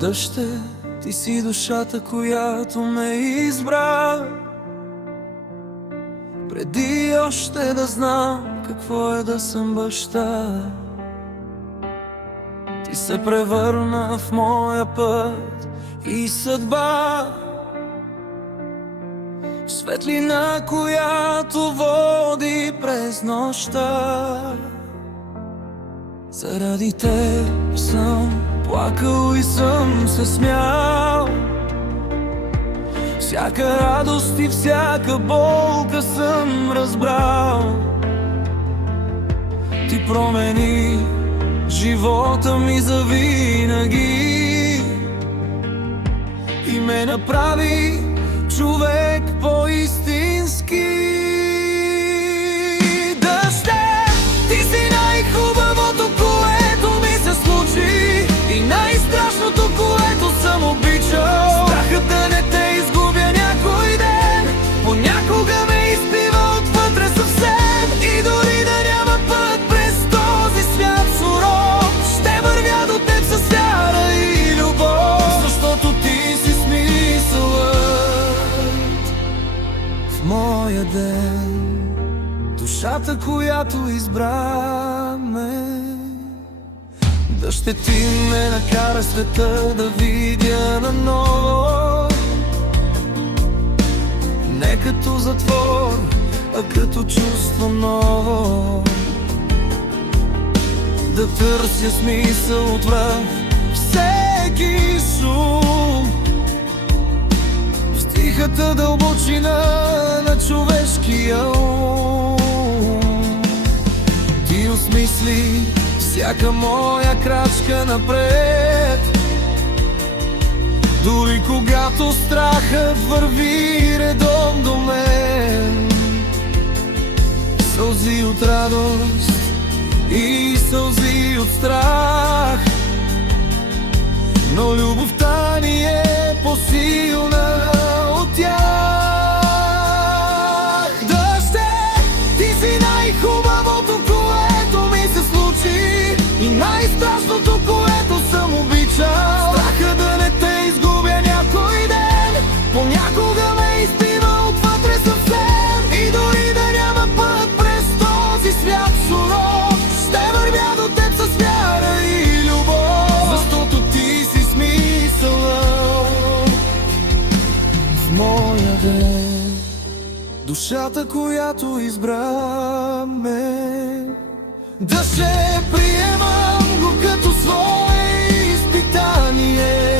Дъще, ти си душата, която ме избра, преди още да знам какво е да съм баща. Ти се превърна в моя път и съдба, светлина, която води през нощта. Заради теб съм плакал и съм се смял, всяка радост и всяка болка съм разбрал. Ти промени живота ми завинаги и ме направи човек по-истински. Дъще, ти си най-хубавото, което ми се случи, и най-страшното, което съм обичал. Страхът да не те изгубя някой ден понякога ме изпива отвътре съвсем, и дори да няма път през този свят суров, ще вървя до теб с вяра и любов, защото ти си смисълът в моя ден, душата, която избраме. Дъще, ти ме накара света да видя наново, не като затвор, а като чувство ново. Да търся смисъл отвън всеки шум, в тихата дълбочина на човешкия ум. Ти осмисли всяка моя крачка напред, дори когато страхът върви редом до мен. Сълзи от радост и сълзи от страх, но любовта ни е по-силна от тях. Дъще, ти си най-хубавото, което ми се случи, и най-страшното, което съм обичал. Страха да не те изгубя някой ден понякога ме изпива отвътре съвсем, и дори да няма път през този свят суров, ще вървя до теб с вяра и любов, защото ти си смисълът в моя ден, душата, която избраме. Дъще, приемам го като свое изпитание,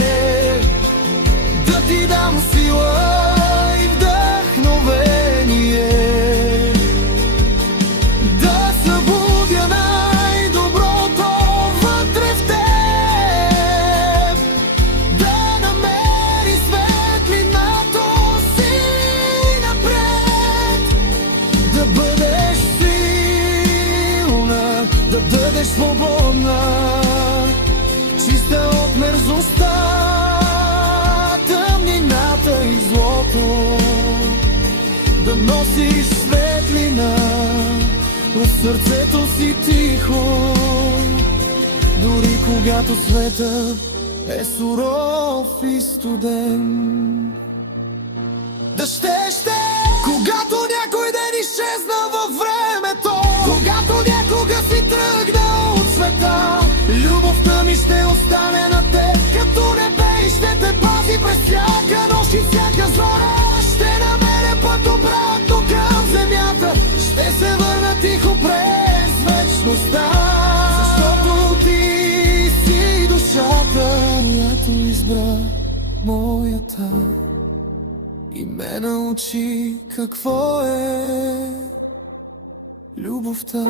да ти дам сила и вдъхновение, да събудя най-доброто вътре в теб, да намери светлината си напред, да бъдеш силна, да бъдеш свободна, чиста от мерзостта, тъмнината и злото, да носиш светлина в сърцето си тихо, дори когато света е суров и студен. Дъще, когато някой ден изчезна във времето, когато някога си тръгнал от света, любовта ми ще остане на теб като небе и ще те пази през всяка нощ и всяка зора. Ще намеря път обратно към земята, ще се върна тихо през вечността, защото ти си душата, която избра моята и ме научи какво е любовта.